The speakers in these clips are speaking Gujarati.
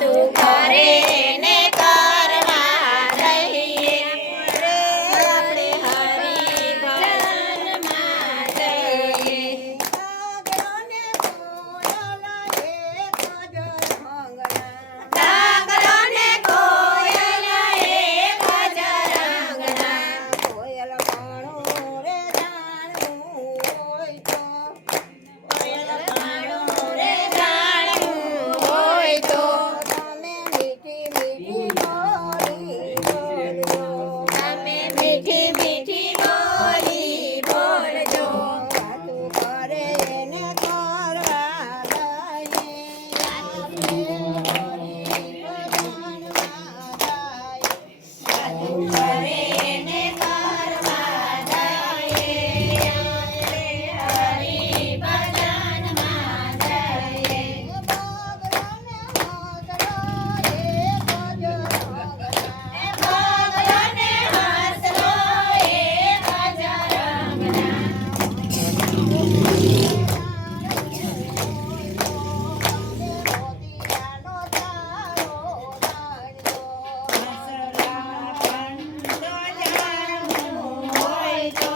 વાતું કરે ને કરવા દઈએ રે આપણે હરિ ભજનમાં જઈએ ડાંગરો ને કોયલ એક જ રંગના કોયલ ભાણું રે જાણવું હોય તો કોયલ ભાણું રે જાણવું હોય તો તમે મીઠી મીઠી બોલી બોલજો તમે મીઠી મીઠી બોલી બોલજો વાતું કરે એને કરવા દઈએ આપણે વાતું કરે ને કરવા દઈએ આપણે હરિ ભજનમાં જઈએ ભગલો ને હસલો એક જ રંગના હોય તો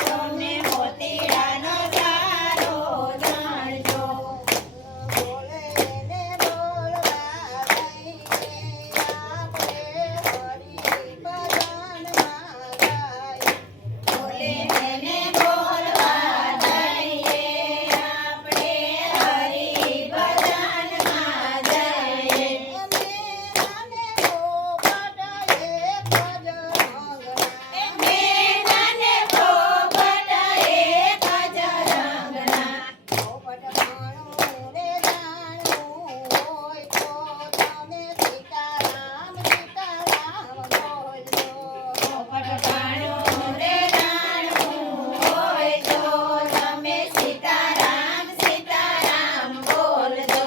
તમે મોતીડાનો તારો જાણજો બોલે એને બોલવા દઈએ આપણે હરિ ભજનમાં જઈએ મેનાને પોપટ એક જ રંગના પોપટ ભાણું રે જાણવું હોય તો તમે સીતારામ સીતારામ બોલજો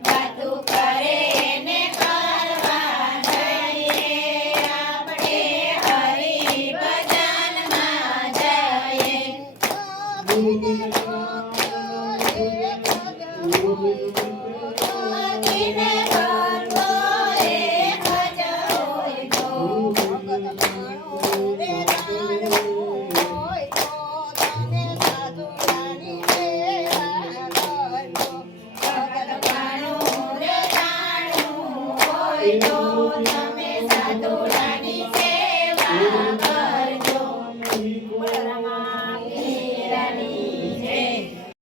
વાતું કરે ને કરવા દઈએ આપણે હરિ ભજનમાં જઈએ મોતીને રંગો એક જ હોય તો ભગત ભાણું રે જાણવું હોય તો તમે સાધુડાની સેવા કરજો બલરામા પીરની